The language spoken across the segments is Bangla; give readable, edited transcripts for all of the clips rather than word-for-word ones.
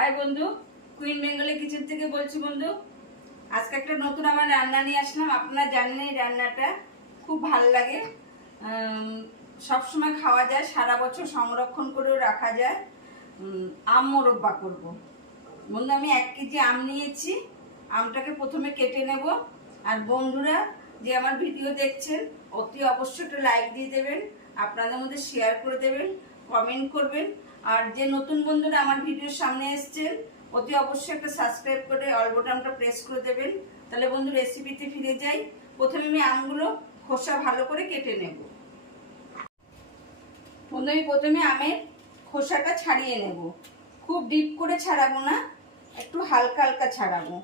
হাই বন্ধু, কুইন বেঙ্গলি কিচেন থেকে বলছি বন্ধু। আজকে একটা নতুন আমার রান্না নিয়ে আসলাম। আপনারা জানেন এই রান্নাটা খুব ভালো লাগে, সব সময় খাওয়া যায়, সারা বছর সংরক্ষণ করেও রাখা যায়। আম মোরব্বা করব বন্ধু। আমি 1 কেজি আম নিয়েছি। আমটাকে প্রথমে কেটে নেব। আর বন্ধুরা যে আমার ভিডিও দেখছেন অতি অবশ্যই একটা লাইক দিয়ে দেবেন, আপনাদের মধ্যে শেয়ার করে দেবেন, কমেন্ট করবেন। আর যে নতুন বন্ধুরা আমার ভিডিওর সামনে এসছেন অতি অবশ্যই একটা সাবস্ক্রাইব করে অল বাটনটা প্রেস করে দেবেন। তাহলে বন্ধু রেসিপিতে ফিরে যাই। প্রথমে আমি আমগুলো খোসা ভালো করে কেটে নেব বন্ধু। আমি প্রথমে আমের খোসাটা ছাড়িয়ে নেব। খুব ডিপ করে ছাড়াবো না, একটু হালকা হালকা ছাড়াবো।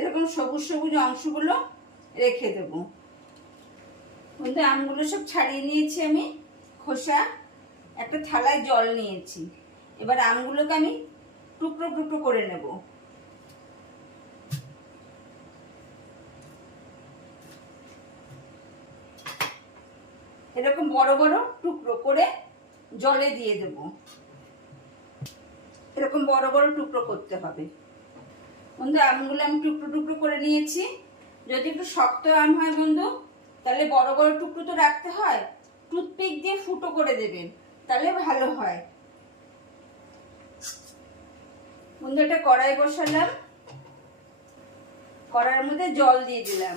এরকম সবুজ সবুজ অংশগুলো রেখে দেব বন্ধু। আমগুলো সব ছাড়িয়ে নিয়েছি আমি। খোসা একটা থালায় জল নিয়েছি। এবার আমগুলোকে আমি টুকরো টুকরো করে নেব। এরকম বড় বড় টুকরো করে জলে দিয়ে দেব। এরকম বড় বড় টুকরো করতে হবে বন্ধু। আমগুলো আমি টুকরো টুকরো করে নিয়েছি। যদি একটু শক্ত আম হয় বন্ধু তাহলে বড় বড় টুকরো তো রাখতে হয়, টুথপিক দিয়ে ফুটো করে দেবেন, তাহলে ভালো হয় বন্ধু। একটা কড়াই বসালাম, কড়াইয়ের মধ্যে জল দিয়ে দিলাম,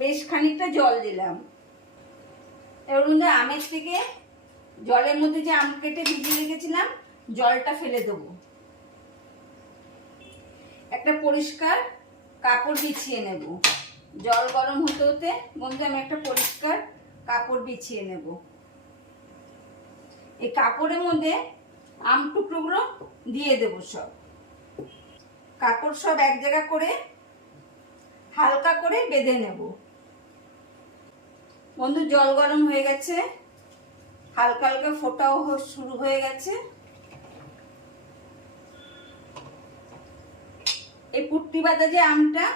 বেশ খানিকটা জল দিলাম। এবার বন্ধু আমের থেকে জলের মধ্যে যে আম কেটে ভিজিয়ে রেখেছিলাম জলটা ফেলে দেবো। একটা পরিষ্কার কাপড় বিছিয়ে নেব। জল গরম হতে হতে বন্ধু আমি একটা পরিষ্কার কাপড় বিছিয়ে নেব। এই কাপড়ের মধ্যে আম টুকরোগুলো দিয়ে দেবো সব। কাপড় সব এক জায়গা করে হালকা করে বেঁধে নেব বন্ধু। জল গরম হয়ে গেছে, হালকা হালকা ফোটাও শুরু হয়ে গেছে। এই পুট্টি বাঁধা যে আমটা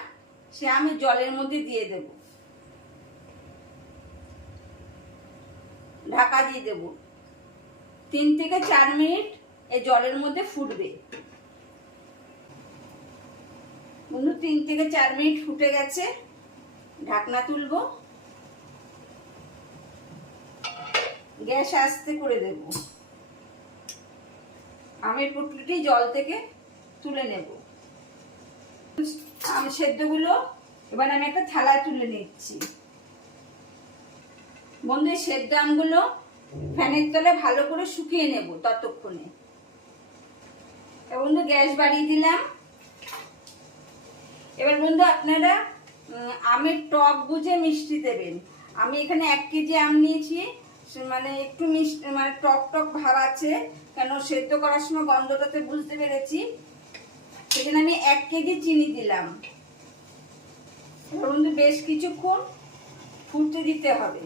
সে আমি জলের মধ্যে দিয়ে দেব, ঢাকা দিয়ে দেব। 3 থেকে 4 মিনিট এই জলের মধ্যে ফুটবে বন্ধু। 3 থেকে 4 মিনিট ফুটে গেছে, ঢাকনা তুলবো, গ্যাস আস্তে করে দেব। আমের পুটলিটি জল থেকে তুলে নেব। আম সেদ্ধগুলো এবার আমি একটা থালায় তুলে নিচ্ছি বন্ধু। এই সেদ্ধ আমগুলো ফ্যানের তলে ভালো করে শুকিয়ে নেব ততক্ষণে। বন্ধু গ্যাস বাড়িয়ে দিলাম। এবার বন্ধু আপনারা আমের টক বুঝে মিষ্টি দেবেন। আমি এখানে 1 কেজি আম নিয়েছি, মানে একটু মিষ্টি মানে টক টক ভাব আছে, কেন সেদ্ধ করার সময় গন্ধটাতে বুঝতে পেরেছি। সেখানে আমি 1 কেজি চিনি দিলাম। বন্ধু বেশ কিছুক্ষণ ফুটতে দিতে হবে।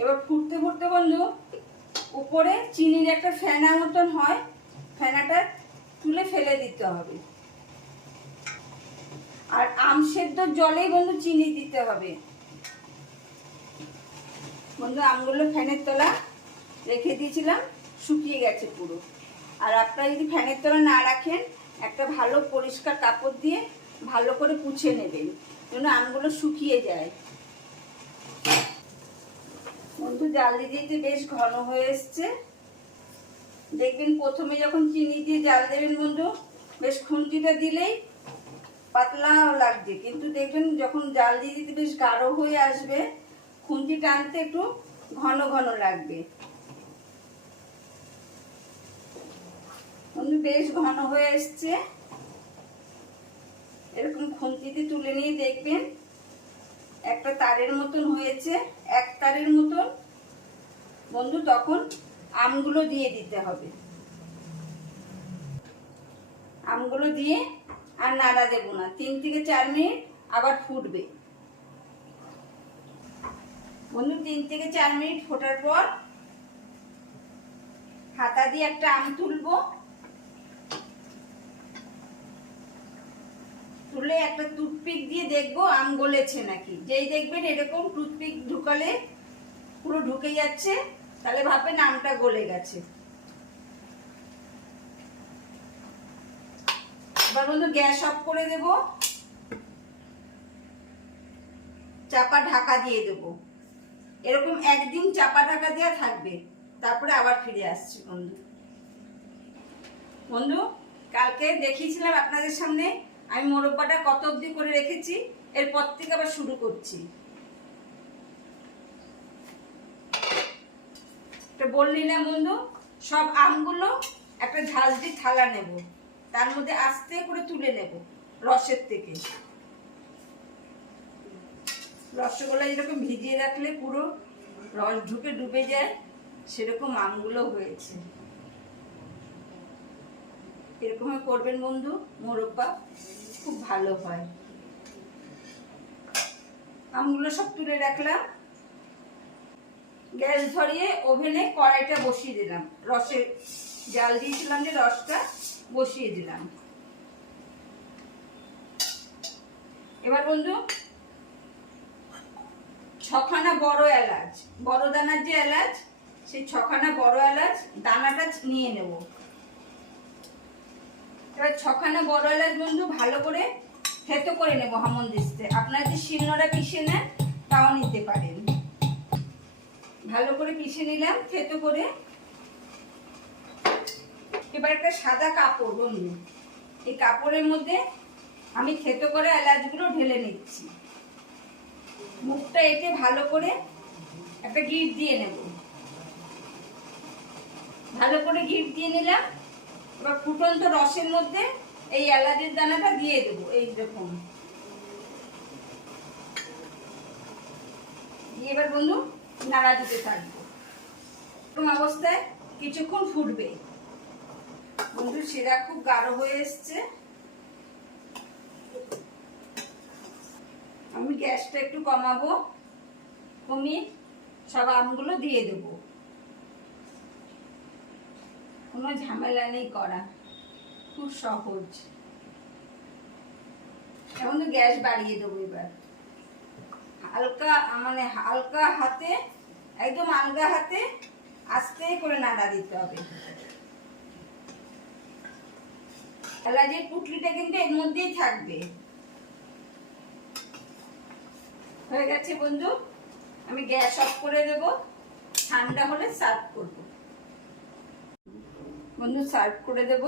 এবার ফুটতে ফুটতে বন্ধু উপরে চিনির একটা ফেনা মতন হয়, ফেনাটা তুলে ফেলে দিতে হবে। আর আম সেদ্ধ জলেই বন্ধু চিনি দিতে হবে বন্ধু। আমগুলো ফ্যানের তলা রেখে দিয়েছিলাম, শুকিয়ে গেছে পুরো। আর আপনারা যদি ফ্যানের তলা না রাখেন একটা ভালো পরিষ্কার কাপড় দিয়ে ভালো করে পুছে নেবেন, যেন আমগুলো শুকিয়ে যায় বন্ধু। জাল দিতে দিতে বেশ ঘন হয়ে এসছে। দেখবেন প্রথমে যখন চিনি দিয়ে জাল দেবেন বন্ধু বেশ খুন্তিটা দিলেই পাতলা লাগছে, কিন্তু দেখবেন যখন জাল দিয়ে দিতে বেশ গাঢ় হয়ে আসবে, খুন্তি টানতে একটু ঘন ঘন লাগবে বন্ধু। বেশ ঘন হয়ে এসছে। এরকম খুন্তিতে তুলে নিয়ে দেখবেন একটা তারের মতন হয়েছে, 1 তারের মতন বন্ধু। তখন আমগুলো দিয়ে দিতে হবে। আমগুলো দিয়ে আর নাড়া দেব না, 3 থেকে 4 মিনিট আবার ফুটবে বন্ধু। 3 থেকে 4 মিনিট ফোটার পর হাতা দিয়ে একটা আম তুলবো, তুলে একটা টুথপিক দিয়ে দেখবো আম গলেছে নাকি। যেই দেখবেন এরকম টুথপিক ঢুকালে পুরো ঢুকে যাচ্ছে তাহলে ভাববেন আমটা গলে গেছে। এবার বন্ধু গ্যাস অফ করে দেব, চাপা ঢাকা দিয়ে দেব। এরকম একদিন চাপা ঢাকা দেওয়া থাকবে, তারপরে আবার ফিরে আসছি বন্ধু। বন্ধু কালকে দেখিয়েছিলাম আপনাদের সামনে আমি মোরব্বাটা কত অবধি করে রেখেছি, এরপর থেকে আবার শুরু করছি। বলে নিলাম বন্ধু, সব আমগুলো একটা ঝাঁঝরি থালা নেব, তার মধ্যে আস্তে করে তুলে নেব রসের থেকে। রসগোল্লা যেরকম ভিজিয়ে রাখলে পুরো রস ঢুকে ডুবে যায়, সেরকম আমগুলো হয়েছে। এরকম করবেন বন্ধু, মোরব্বা খুব ভালো হয়। আমগুলো সব তুলে রাখলাম, গ্যাস ধরিয়ে ওভেনে কড়াইটা বসিয়ে দিলাম, রসের জাল দিয়েছিলাম যে রসটা বসিয়ে দিলাম। এবার বন্ধু 6খানা বড় এলাচ, বড় দানার যে এলাচ, সেই 6খানা বড় এলাচ দানাটা নিয়ে নেব। এবার 6খানা বড় এলাচ বন্ধু ভালো করে থেতো করে নেব হামনদিস্তে। আপনারা যদি শিলনোড়া পিষে নেন তাও নিতে পারেন। ভালো করে পিষে নিলাম থেতো করে। এবার একটা সাদা কাপড় বন্ধু, এই কাপড়ের মধ্যে আমি থেতো করে এলাচগুলো ঢেলে নিচ্ছি। মুখটা এঁটে ভালো করে একটা গিঁট দিয়ে নেব। ভালো করে গিঁট দিয়ে নিলাম। এবার ফুটন্ত রসের মধ্যে এই এলাচের দানাটা দিয়ে দেবো, এইরকম দিয়ে এবার বন্ধু নাড়া দিতে থাকবো। এরকম অবস্থায় কিছুক্ষণ ফুটবে বন্ধু। সেটা খুব গাঢ় হয়ে এসছে। আমি গ্যাসটা একটু কমাবো, কমিয়ে সব আমগুলো দিয়ে দেবো। কোনো ঝামেলা নেই করা, খুব সহজ। এখন তো গ্যাস বাড়িয়ে দেবো। এবার হালকা হালকা হাতে, একদম আলগা হাতে আস্তে করে নাড়া দিতে হবে। এলাচের পুটলিটা কিন্তু এর মধ্যেই থাকবে। হয়ে গেছে বন্ধু, আমি গ্যাস অফ করে দেব। ঠান্ডা হলে সার্ভ করব বন্ধু, সার্ভ করে দেব।